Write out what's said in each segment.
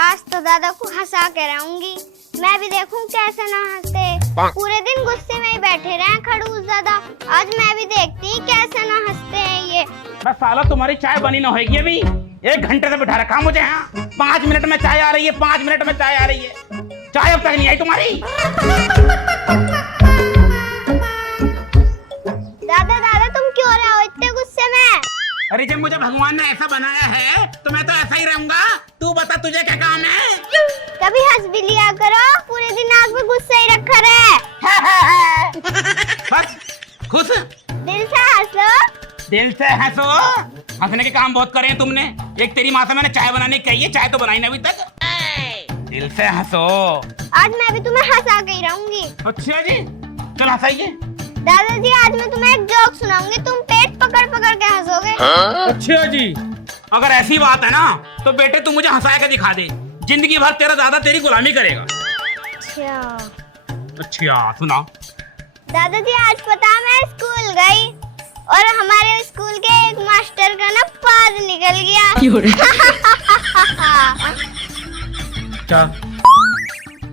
आज तो दादा को हंसा के रहूंगी। मैं भी देखूं कैसे ना हंसते। पूरे दिन गुस्से में ही बैठे रहे खड़ूस दादा। आज मैं भी देखती कैसे ना हंसते हैं ये। बस साला तुम्हारी चाय बनी ना होगी अभी। 1 घंटे से बिठा रखा मुझे यहाँ। 5 मिनट में चाय आ रही है, 5 मिनट में चाय आ रही है। चाय अब तक नहीं आई तुम्हारी। दादा दादा तुम क्यों रहे हो इतने गुस्से में? अरे जब मुझे भगवान ने ऐसा बनाया है तो मैं तो ऐसा ही रहूंगा। तू बता तुझे क्या काम है? कभी हंस भी लिया करो, पूरे दिन आग में गुस्से ही रखा रहे। बस खुश दिल से हंसो। दिल से हंसो। हंसने के काम बहुत करे हैं तुमने। एक तेरी माँ से मैंने चाय बनाने की कही है, चाय तो बनाई नहीं अभी तक। दिल से हंसो। आज मैं भी तुम्हें हंसा के ही रहूंगी। अच्छा जी, चल हंसाइए। दादाजी आज मैं तुम्हें एक जोक सुनाऊंगी, तुम पेट पकड़ पकड़ के हंसोगे। अच्छा जी, अगर ऐसी बात है ना तो बेटे तू मुझे हंसा के दिखा दे। जिंदगी भर तेरा दादा तेरी गुलामी करेगा। अच्छा सुना। दादाजी आज पता मैं स्कूल गई और हमारे स्कूल के एक मास्टर का ना पाद निकल गया।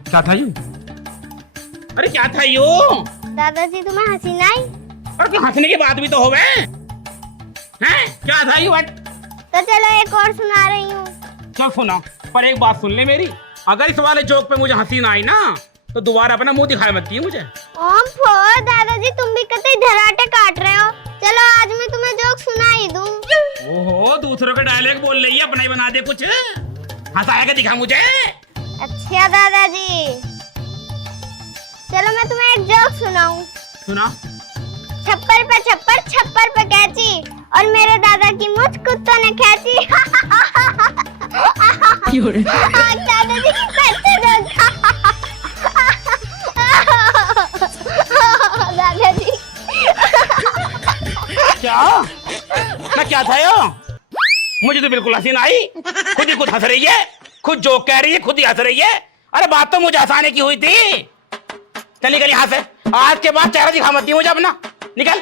क्या था यू? अरे क्या था यू? दादाजी तुम्हें हंसी नहीं? और हंसने की बात भी तो हो गए हैं। क्या था यू? तो चलो एक और सुना रही हूँ। चल सुना, पर एक बात सुन ले मेरी। अगर इस वाले जोक पे मुझे हंसी ना आई ना तो दोबारा अपना मुंह दिखाए मत दिए मुझे। दादाजी तुम भी कतई धराटे काट रहे हो। चलो आज मैं तुम्हें जोक सुना ही दूं। ओहो, दूसरों के डायलॉग बोल रही है, अपना ही बना दे कुछ। हंसाया के दिखा मुझे। अच्छा दादाजी, चलो मैं तुम्हें एक जोक सुनाऊं। सुना। छप्पर पे कैची और मेरे दादा की मुझ कुत्तों ने खींची। दादाजी की पैसे दादाजी क्या मैं क्या था यो? मुझे तो बिल्कुल हंसी ना आई। खुद ही खुद हंस रही है, खुद जोक कह रही है, खुद ही हंस रही है। अरे बात तो मुझे हंसाने की हुई थी। चल निकल यहाँ से। आज के बाद चेहरा दिखा मत दी मुझे अपना। निकल।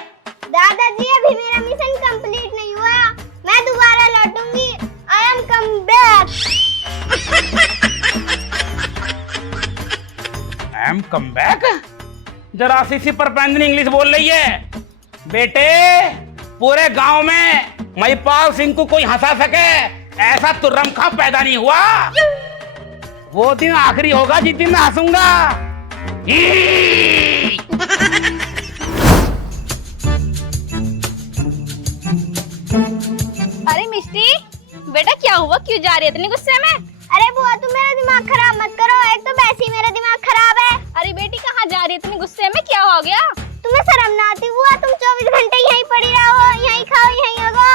दादाजी अभी मेरा मिशन कंप्लीट नहीं हुआ, मैं दोबारा लौटूंगी। I am come back. I am come back? जरा सी परपेंद्री इंग्लिश बोल रही है। बेटे पूरे गांव में महिपाल सिंह को कोई हंसा सके ऐसा तुर्रम खां पैदा नहीं हुआ। वो दिन आखिरी होगा जिस दिन मैं हंसूंगा। अरे मिष्टी बेटा क्या हुआ, क्यों जा रही है इतनी गुस्से में? अरे बुआ तुम मेरा दिमाग खराब मत करो, एक तो वैसे ही मेरा दिमाग खराब है। अरे बेटी कहाँ जा रही है इतनी गुस्से में, क्या हो गया? तुम्हें शर्म ना आती बुआ? तुम 24 घंटे यहीं पड़ी रहो, यहीं खाओ यहीं होगो।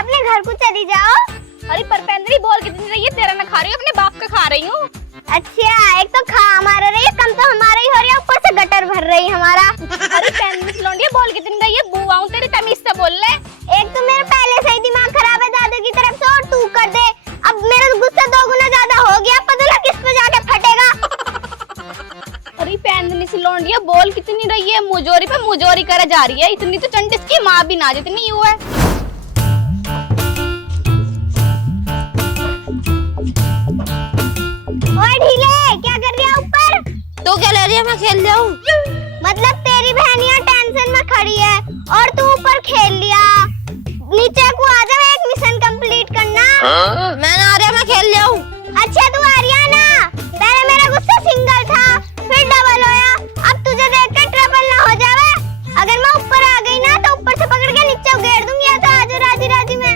अपने घर को चली जाओ। अरे परपेंद्री बोल कितनी रही है, तेरा ना खा रही हूँ, अपने बाप का खा रही हूँ। अच्छा एक तो खा हमारा रही है, कम तो हमारा ही हो रही है, ऊपर से गटर भर रही हमारा। अरे पेंसिल लौंडिया बोल कितनी रही है, बुआ हूँ तेरी, तमीज से बोल ले। एक तो मेरा पहले से ही दिमाग खराब है दादा की तरफ से, और तू कर दे। अब मेरा गुस्सा 2 गुना ज्यादा हो गया, पता नहीं किस पे जाके फटेगा। अरे पेंसिल लौंडिया बोल कितनी रही है, मुजोरी पे मुजोरी करे जा रही है। इतनी तो चंटिस की माँ भी ना जितनी यू है। ओए ढीले क्या कर रही है ऊपर? तो क्या ले रही है, मैं खेल रहा हूँ। मतलब तेरी बहनियां टेंशन में खड़ी है और तू ऊपर खेल लिया। नीचे को आ जा, एक मिशन कंप्लीट करना। मैं ना आ रहा, मैं खेल रहा हूँ। अच्छा तू आ रही है ना? पहले मेरा गुस्सा सिंगल था, फिर डबल होया, अब तुझे देख के ट्रिपल ना हो जावे। अगर मैं ऊपर आ गई ना तो ऊपर से पकड़ के नीचे उगेड़ दूंगी। ऐसा आज राजी राजी में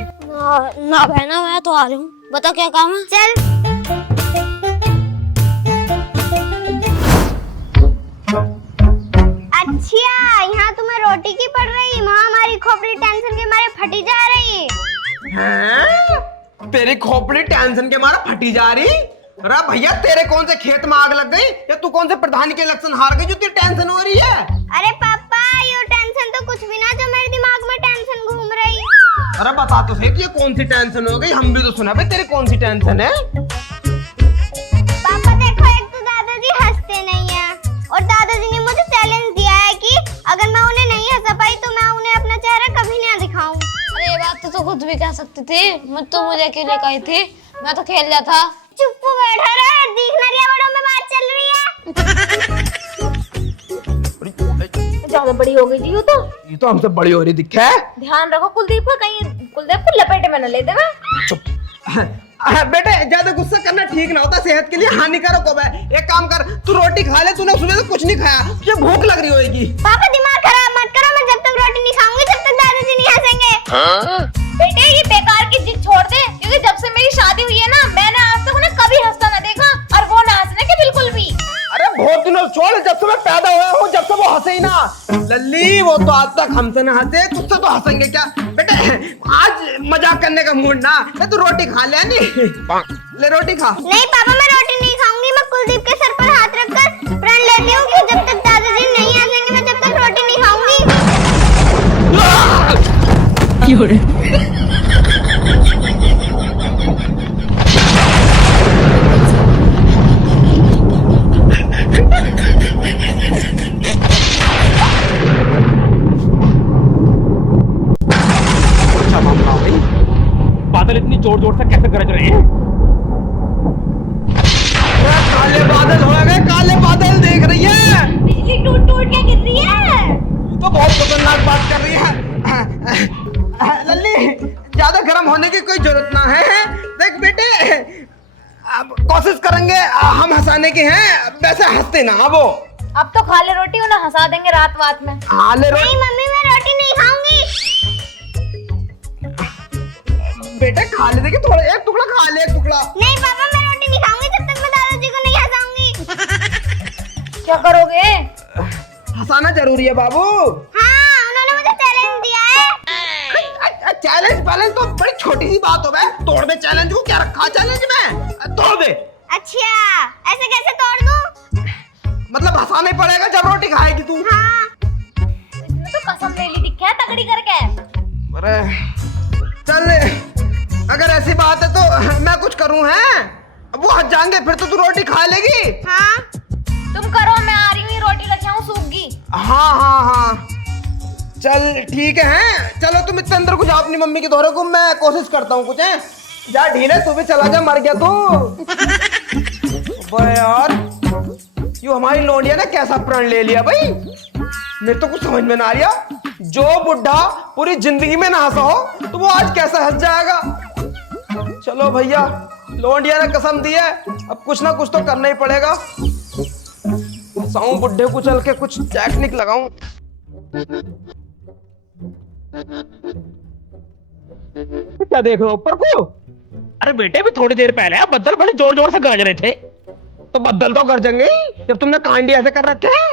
ना बहना, मैं तो आ रही हूँ, बता क्या काम है? चल। अच्छा यहाँ तुम्हें रोटी की पड़ रही, वहाँ हमारी खोपड़ी टेंशन के मारे फटी जा रही। हैं? तेरी खोपड़ी टेंशन के मारे फटी जा रही? अरे भैया तेरे कौन से खेत में आग लग गई या तू कौन से प्रधान के इलेक्शन हार गई जो तेरी टेंशन हो रही है? अरे पापा ये टेंशन तो कुछ भी ना, जो मेरे दिमाग में टेंशन घूम रही। अरे बता तो सही कि ये कौन सी टेंशन हो गई, हम भी तो सुना भाई तेरी कौन सी टेंशन है। पापा देखो, एक तो दादाजी हंसते नहीं है और दादाजी ने मुझे चैलेंज दिया है कि अगर मैं उन्हें नहीं हंसा पाई तो मैं उन्हें अपना चेहरा कभी ना दिखाऊं। अरे ये बात तो तो खुद भी कह सकती थी, मुझे अकेले कही थी, मैं तो खेल रहा था। चुप बैठा रहा, दिख ना रहा बड़ों में बात चल रही है। ज्यादा बड़ी हो गई जी वो तो। ये तो हमसे बड़ी हो रही दिखा है। ध्यान रखो कुलदीप को, कहीं कुलदीप को लपेटे में न ले देगा। बेटे ज्यादा गुस्सा करना ठीक ना होता, सेहत के लिए हानिकारक होगा। एक काम कर, तू रोटी खा ले, तूने सुबह से कुछ नहीं खाया, तुझे भूख लग रही होगी। पापा दिमाग खराब मत करो, मैं जब तक रोटी नहीं खाऊंगी तब तक दादाजी नहीं हंसेंगे। बेटे ये बेकार की जिद छोड़ दे, क्योंकि जब से मेरी शादी हुई है ना, मैंने आज तक उन्हें कभी हंसता ना देखा, और वो ना हंसने के बिल्कुल भी। अरे बहुत दिनों छोड़, जब से मैं पैदा हुआ हूँ जब से वो हंसे ही ना। लल्ली वो तो आज तक हमसे ना हंसे, तुझसे तो हंसेंगे क्या? बेटे आज मजाक करने का मूड ना, तू रोटी खा ले। नहीं ले रोटी खा। नहीं पापा मैं रोटी नहीं खाऊंगी, मैं कुलदीप के सर पर हाथ रखकर प्रण लेती हूँ कि जब तक दादाजी नहीं हंसेंगे मैं जब तक रोटी नहीं खाऊंगी। बादल इतनी जोर जोर से कैसे गरज रहे हैं? काले बादल हो गए, काले बादल देख रही है, बिजली टूट टूट के गिर रही है। तो बहुत खतरनाक बात कर रही है। लल्ली ज्यादा गर्म होने की कोई जरूरत ना है। देख बेटे अब कोशिश करेंगे हम हंसाने के हैं, वैसे हंसते ना वो। अब तो खा ले रोटी, उन्हें हंसा देंगे रात वात में। हाँ ले नहीं मम्मी मैं रोटी नहीं खाऊंगी। बेटे खा ले, देखिए थोड़ा एक टुकड़ा खा ले, एक टुकड़ा। नहीं पापा मैं रोटी नहीं खाऊंगी जब तक मैं दादाजी को नहीं हंसाऊंगी। क्या करोगे? हंसाना जरूरी है बाबू। हाँ उन्होंने मुझे चैलेंज दिया है। चैलेंज बैलेंस तो बड़ी छोटी सी बात हो, तोड़ दे चैलेंज को। क्या रखा चैलेंज में? तोड़ दे। अच्छा ऐसे कैसे तोड़ दूं? मतलब हंसाना ही पड़ेगा जब रोटी खाएगी तू। हाँ इसने तो कसम ले ली दिखा है तगड़ी करके। अरे चल अगर ऐसी बात है तो मैं कुछ करूं है? अब वो हट जाएंगे फिर तो तू रोटी खा लेगी। हाँ तुम करो, मैं आ रही हूँ, रोटी रखी हूँ सूखगी। हाँ हाँ हाँ चल ठीक है। चलो तुम इतने अंदर को जाओ अपनी मम्मी के दौरे को, मैं कोशिश करता हूँ कुछ है। जा ढीले, तू भी चला जा, मर गया तू। अबे यार यू हमारी लोंडिया ने कैसा प्रण ले लिया भाई, मेरे तो कुछ समझ में ना आ रहा। जो बुढ़ा पूरी जिंदगी में ना हंसा हो तो वो आज कैसा हंस जाएगा। चलो भैया लोंडिया ने कसम दी है, अब कुछ ना कुछ तो करना ही पड़ेगा। हंसाऊं बुढ़े को, चल के कुछ टेक्निक लगाऊं। क्या देख रहे हो ऊपर को? अरे बेटे भी थोड़ी देर पहले बदल बड़े जोर जोर से गरज रहे थे। तो बदल तो गरजेंगे ही जब तुमने कांडी ऐसे कर रखे हैं।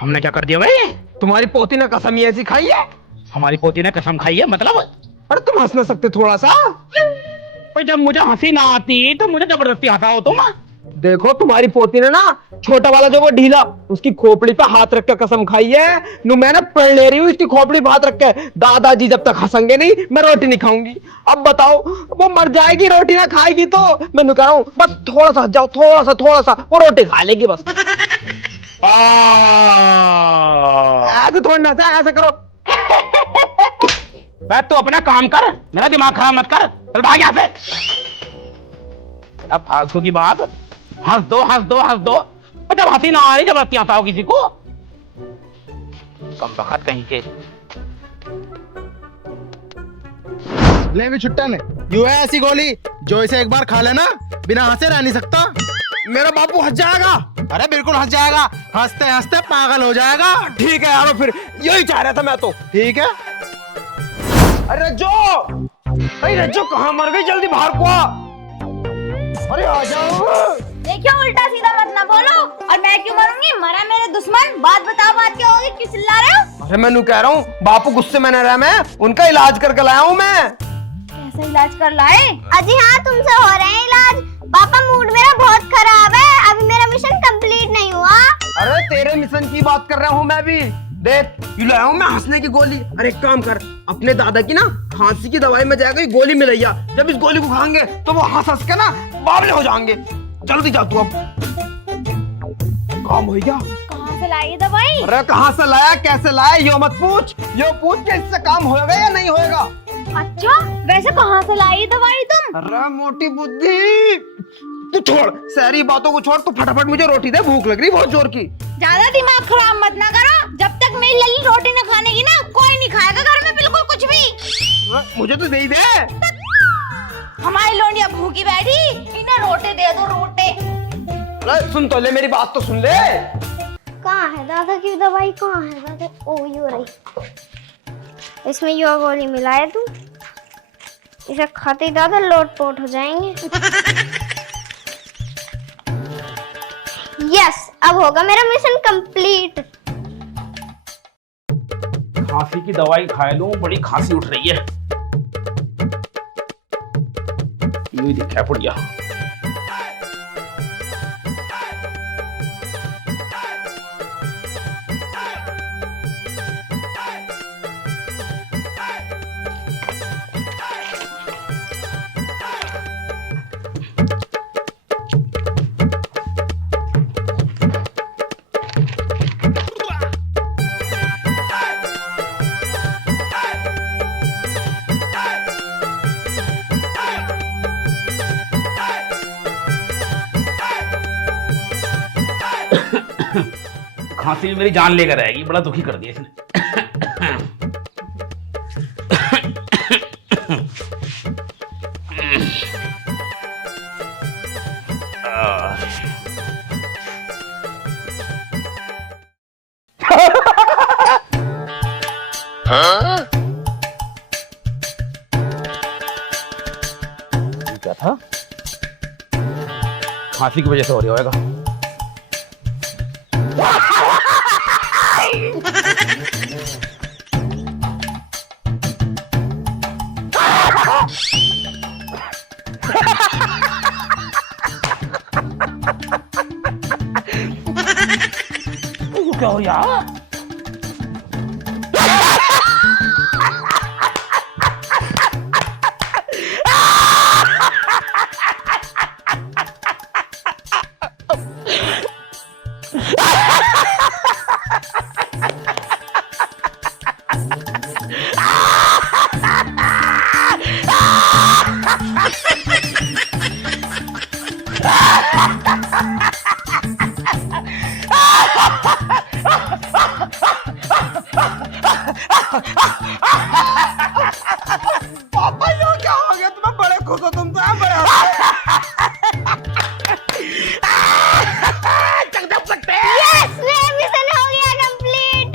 हमने क्या कर दिया भाई? तुम्हारी पोती ने कसम ही ऐसी खाई है। हमारी पोती ने कसम खाई है मतलब? अरे तुम हंस ना सकते थोड़ा सा? भाई जब मुझे हंसी ना आती तो मुझे जबरदस्ती हंसाओ तुम। देखो तुम्हारी पोती ने ना छोटा वाला जो वो ढीला, उसकी खोपड़ी पे हाथ रख के कसम खाई है। नु मैं ना पढ़ ले रही हूँ इसकी खोपड़ी पे हाथ रख के, दादाजी जब तक हंसेंगे नहीं मैं रोटी नहीं खाऊंगी। अब बताओ वो मर जाएगी रोटी ना खाएगी तो? मैं कह रहा हूँ बस थोड़ा सा जाओ, थोड़ा सा वो रोटी खा लेगी बस। ऐसे थोड़ा ना था, ऐसे करो। बैठ तो अपना काम कर, मेरा दिमाग खराब मत कर। चल भाग यहाँ से। अब फालतू की बात, हंस दो हंस दो हंस दो। जब हंसी ना आ रही जबरदस्ती हंसाओ किसी को, कम बखत कहीं के। ले भी छुट्टा ने यू है ऐसी गोली जो इसे एक बार खा लेना बिना हंसे रह नहीं सकता। मेरा बापू हंस जाएगा। अरे बिल्कुल हंस जाएगा, हंसते हंसते पागल हो जाएगा। ठीक है यार, फिर यही चाह रहा था मैं तो। ठीक है। अरे रज्जो कहाँ मर गई? जल्दी बाहर को आ। अरे आ जाओ। देखियो उल्टा सीधा मत ना बोलो। और मैं क्यों मरूंगी? मरा मेरे दुश्मन। बात बताओ, बात क्या होगी? क्यों चिल्ला रहे हो? अरे मैं कह रहा हूँ बापू गुस्से में न रहा, मैं उनका इलाज करके लाया हूँ मैं। कैसा इलाज कर लाए? अजी हाँ तुमसे हो रहे हैं इलाज। पापा मूड मेरा बहुत खराब है, अभी मेरा मिशन कंप्लीट नहीं हुआ। अरे तेरे मिशन की बात कर रहा हूँ मैं भी। देख ये लाया हूँ मैं हंसने की गोली। अरे एक काम कर, अपने दादा की ना खांसी की दवाई में जाएगा गोली मिलैया। जब इस गोली को खाएंगे तो वो हंस हंस के ना बावले हो जाएंगे। जल्दी जा तू, अब काम हो गया। कहाँ से लाई दवाई? अरे कहाँ से लाया, कैसे लाया, यो मत पूछ। यो पूछ के इससे काम होएगा या नहीं होएगा। अच्छा, वैसे कहाँ से लाई दवाई तुम? अरे मोटी बुद्धि, तू छोड़ सारी बातों को छोड़, तू फटाफट मुझे रोटी दे, भूख लग रही बहुत जोर की। ज्यादा दिमाग खराब मत ना करो, जब तक मेरी लल्ली रोटी न खाने की ना, कोई नहीं खाएगा घर में बिल्कुल कुछ भी। मुझे तो दे ही दे। हमारी लोनिया भूखी बैठी, इन्हें रोटे दे दो, रोटे। अरे सुन तो ले, मेरी बात तो सुन ले। कहाँ है दादा की दवाई, कहाँ है दादा? ओ यो रही, इसमें यो गोली मिलाए तू, इसे खाते ही दादा लोटपोट हो जाएंगे। यस, अब होगा मेरा मिशन कंप्लीट। खांसी की दवाई खा लूं, बड़ी खांसी उठ रही है। यूं ही दिखा पड़िया। खांसी में मेरी जान लेकर आएगी, बड़ा दुखी कर दिया इसने। क्या था? खांसी की वजह से हो रहा होगा। क्या हो यार? पापा यो क्या हो गया तुम्हें? बड़े खुश हो तुम तो, बड़े यस, मेरा मिशन हो गया कंप्लीट।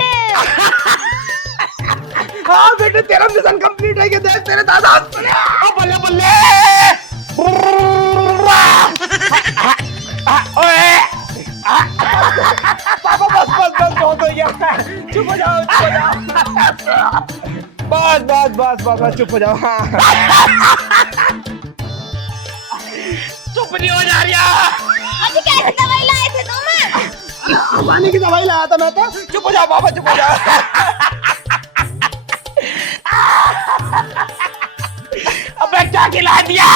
हाँ बेटे, तेरा मिशन कंप्लीट है। देख तेरे दादा बल्ले बल्ले। ओए पापा बस बस बस बहुत हो गया, चुप हो जाओ, चुप हो जाओ, बस बस बस बस बस चुप हो जाओ। हाँ चुप नहीं हो जा रहा। आज कैसी दवाई लाए थे तुम? पानी की दवाई लाया था मैं तो। चुप हो जाओ पापा, चुप हो जाओ। अबे क्या खिला दिया?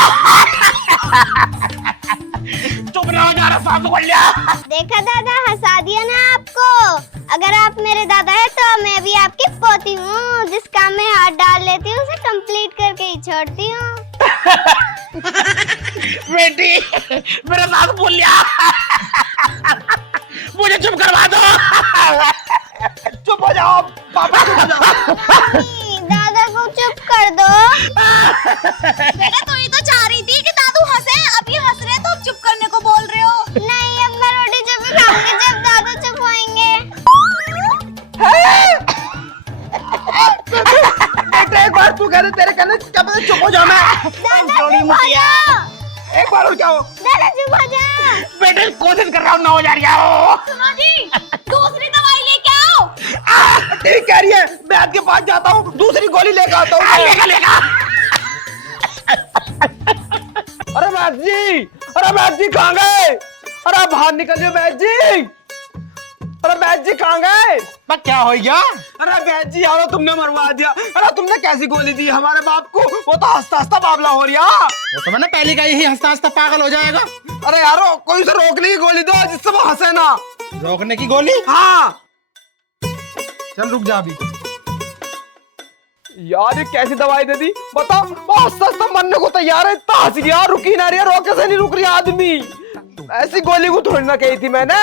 चुप ना हो जा रहा, साफ कर लिया। देखा दादा, हंसा दिया ना आपको। अगर आप मेरे दादा है तो मैं भी आपकी पोती हूँ। जिस काम में हाथ डाल लेती हूँ उसे कंप्लीट करके ही छोड़ती हूँ। बेटी, मेरा साथ बोल लिया। मुझे चुप करवा दो। चुप हो जाओ पापा, चुप हो जाओ। दादा को चुप कर दो। बेटा तू ही तो चाह रही थी कि दादू हंसे, अब ये हंस रहे तो अब चुप करने को बोल रहे हो। नहीं, अब मैं रोटी चुप ही खाऊंगी जब दादा चुप होएंगे। बेटे एक बार तू कह दे, तेरे कहने से क्या पता, चुप हो जाओ। मैं दादा चुप हो जाओ। एक बार और क्या हो? दादा चुप हो जाओ। बेटे कोशिश कर रहा हूँ, ना हो जा रहा हो। सुनो जी, दूसरी दवाई लेके आओ। ठीक कह रही है, वैद्य के पास जाता हूँ, दूसरी गोली लेकर आता हूँ। लेगा लेगा। अरे वैद्य जी, अरे वैद्य जी कहाँ गए? अरे बाहर निकलिए वैद्य जी। अरे वैद्य जी कहाँ गए? क्या हो गया? अरे वैद्य जी यारो, तुमने मरवा दिया। अरे तुमने कैसी गोली दी हमारे बाप को? वो तो हंसता हंसता बाबला हो रहा। वो तो मैंने पहले का, यही हंसता हंसता पागल हो जाएगा। अरे यारो, कोई उसे रोकने की गोली दो जिससे वो हंसे ना। रोकने की गोली? हाँ चल रुक जा अभी। यार ये कैसी दवाई दे दी बताओ। बहुत सस्ता मरने को तैयार है, इतना हंस रही है, रुकी ना रही है, रोके से नहीं रुक रही आदमी। ऐसी गोली को थोड़ी ना कही थी मैंने।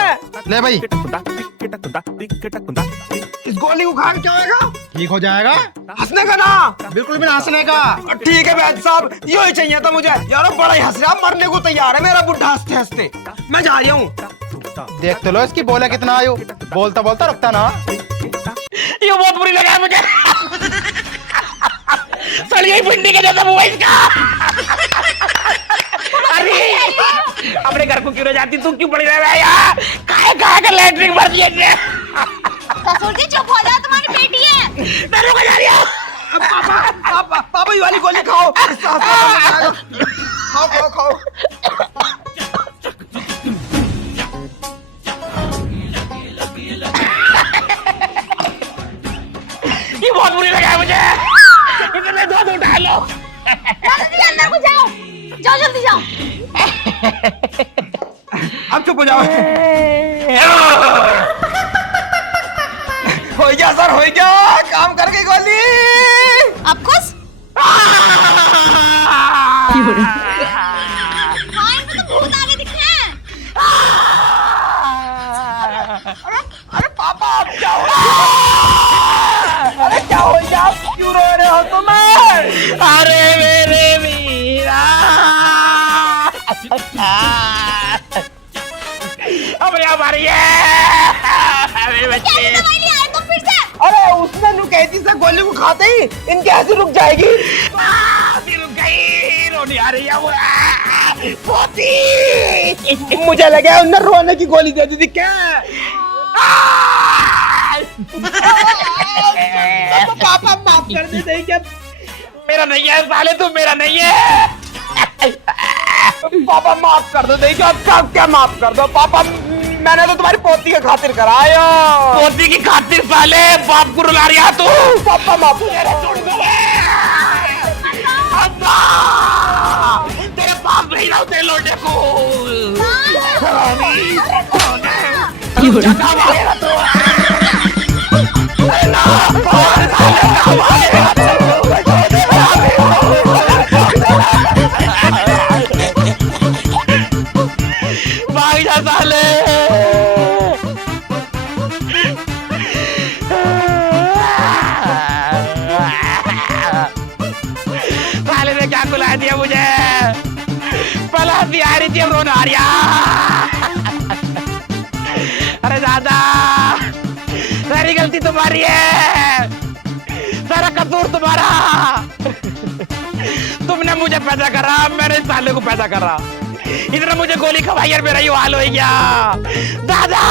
ले भाई, इस गोली को खा के क्या होगा? ठीक हो जाएगा। हंसने का ना, बिल्कुल भी ना हंसने का। ठीक है वैद्य साहब, यो ही चाहिए था मुझे। यार बड़ा ही हंस रहा, मरने को तैयार है मेरा बुढ़ा हंसते हंसते। मैं जा रही हूँ। देख तो लो इसकी बोले कितना आयु, बोलता बोलता रुकता ना। ये बहुत बुरी लगा है मुझे। सड़िए भिंडी के जैसा मुंह है इसका। अरे अपने घर को क्यों न जाती, तू क्यों पड़ी रह रहा है यार? काहे का लैट्रिन भर दिए इसने। ससुर जी चुप हो जाओ, तुम्हारी बेटी है। मैं रुक जा रही हूँ। पापा ये वाली गोली खाओ। खाओ खाओ खाओ। ये बहुत बुरी लगा है मुझे। इतने दूध उठा लो। जल्दी अंदर को जाओ, जाओ जल्दी जाओ। अब चुप हो जाओ। हो गया सर, हो गया, काम कर गई गोली। अब खुश? हाँ, इनको तो भूत आगे दिखे हैं। अरे पापा अब क्या हो गया? अरे क्या हो गया? आप क्यों रो रहे हो तुम? अरे मेरे वीरा। अब हमारी है। अरे बच्चे। कैसी दवाई ले आए तुम फिर से? अरे उसने नु कहती से गोली को खाते ही इनकी हंसी रुक जाएगी। रुक गई, रोनी आ रही है वो। पोती। मुझे लगा उन्हें रोने की गोली दे दी थी क्या? पापा माफ कर दे, नहीं क्या? मेरा नहीं है साले, तू मेरा नहीं है। पापा माफ कर दो, नहीं क्या? अब क्या माफ कर दो पापा, मैंने तो तुम्हारी पोती के खातिर कराया। पोती की खातिर साले बाप को रुला रहा तू। पापा माफ कर दो। छोड़ दो। अब्बा, तेरे बाप नहीं रहा तेरे लोटे को। भाग जा साले। साले ने क्या कुला दिया मुझे? पला दी आ रही थी, अब रोना आ रही है। अरे दादा, सारी गलती तुम्हारी है, सारा कसूर तुम्हारा। तुमने मुझे पैदा करा, मैंने इस साले को पैदा करा। इधर मुझे गोली खवाई और मेरा ये हाल हो गया। दादा